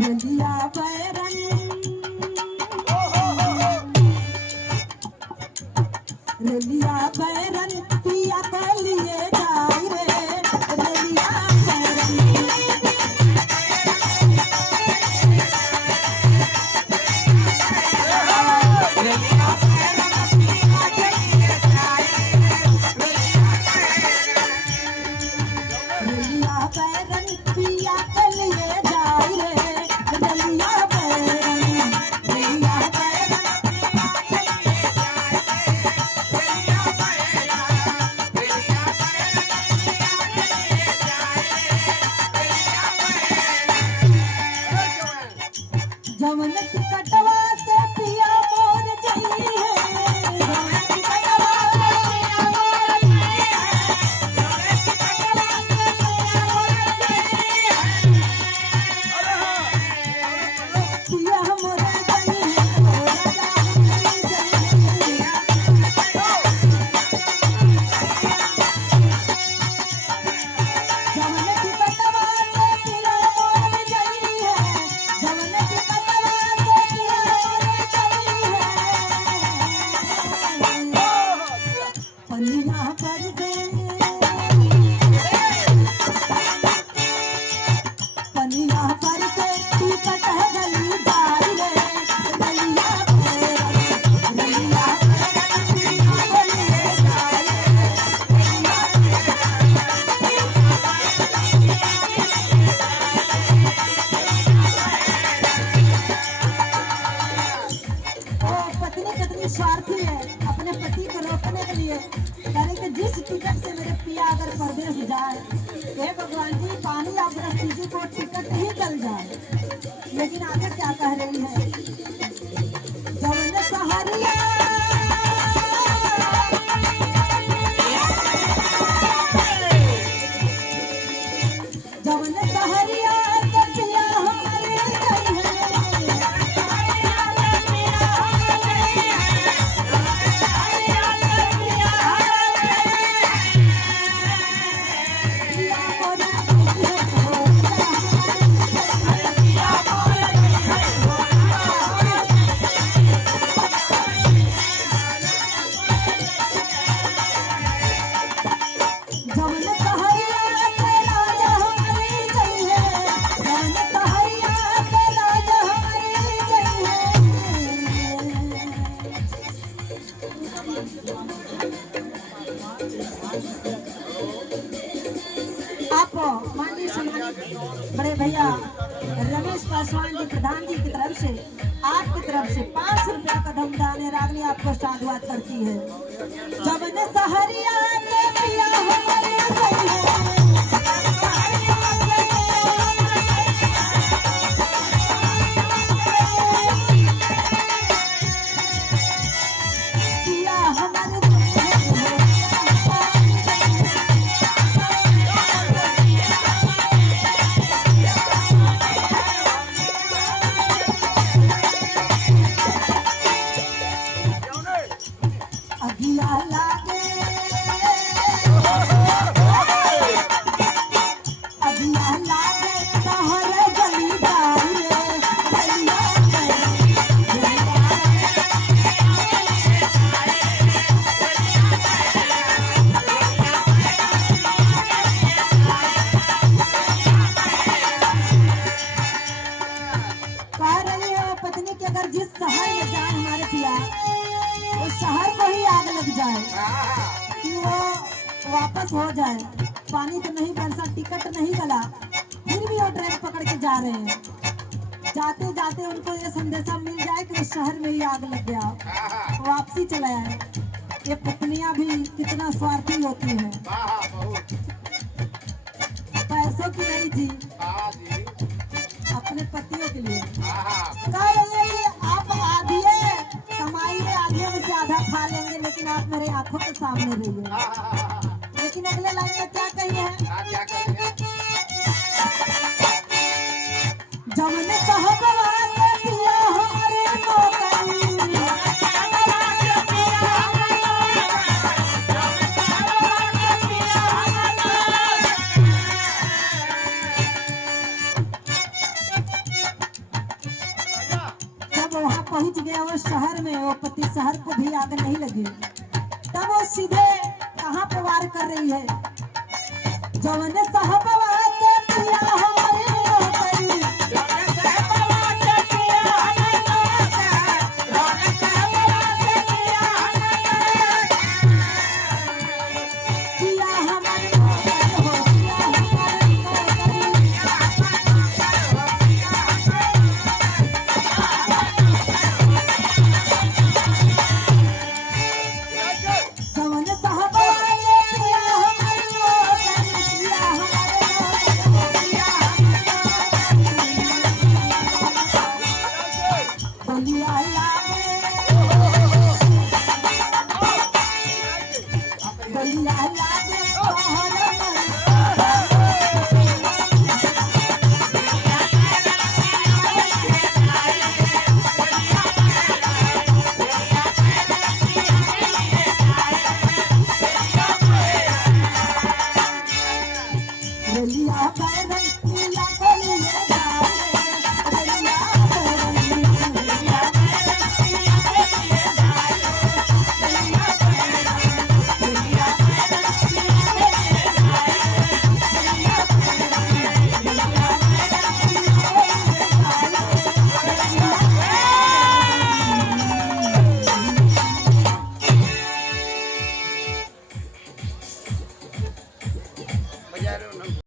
रलिया बैरन रलिया बैरन पिया के लिए जाई रे रलिया बैरन रलिया बैरन पिया के लिए जाई रे रलिया बैरन रलिया बैरन जवन टिकटवा से पिया मोर जई है जवन टिकटवा से पिया मोर जई है जवन टिकटवा से पिया मोर जई है पिया मोर जई है राजा हमरी जई है जवन टिकटवा से पिया मोर जई है जवन टिकटवा से पिया मोर जई है पनिया कर दे पनिया पर से टिकट है गली जाई रे रलिया बैरन रलिया बैरन पिया के लिए जाई रे रलिया ओ पत्नी कितनी स्वार्थी है अपने पति को रोकने के लिए करे कि जिस टिकट से मेरे पिया अगर परदेश जाए हे भगवान जी पानी आप रख दीजिए को टिकट ही चल जाए लेकिन आगे क्या कह रही है जवन सहरिया जवन सहरिया के पिया हमारे जई है पिया मोर जई है जवन कहरिया के राजा हमारी जई है जवन कहरिया के राजा हमारी जई है आप माननीय सम्मानित बड़े भैया रमेश पासवान जी प्रधान जी की तरफ से आपकी तरफ से 5 रुपया का धमदान रागनी आपको साधुवाद करती है जवन सहरिया के पिया हमारे जई है पिया हमारे जई है अगिया लागे अगिया लागे सहर गली जाई रे रलिया बैरन कह रही हो पत्नी के अगर जिस शहर में जाए हमारे पिया उस शहर को ही आग लग जाए कि वो वापस हो जाए पानी तो नहीं बरसा टिकट नहीं गला फिर भी वो ट्रेन पकड़ के जा रहे हैं जाते जाते उनको ये संदेशा मिल जाए कि उस शहर में ही आग लग गया वापसी चला आए ये पत्नियां भी कितना स्वार्थी होती हैं पैसों की नहीं थी अपने पतियों के लिए कह रही है कि आप आधिए कमाई में आधिए में से आधा खा लेंगे लेकिन आप मेरे आंखों के सामने रहिए लेकिन अगले लाइन में क्या कही है जवन कहबवा के पिया हमारे नौकरी पहुंच गया वो शहर में, वो पति शहर को भी आग नहीं लगी। तब वो सीधे कहाँ पर वार कर रही है, जौने साहबवा के पिया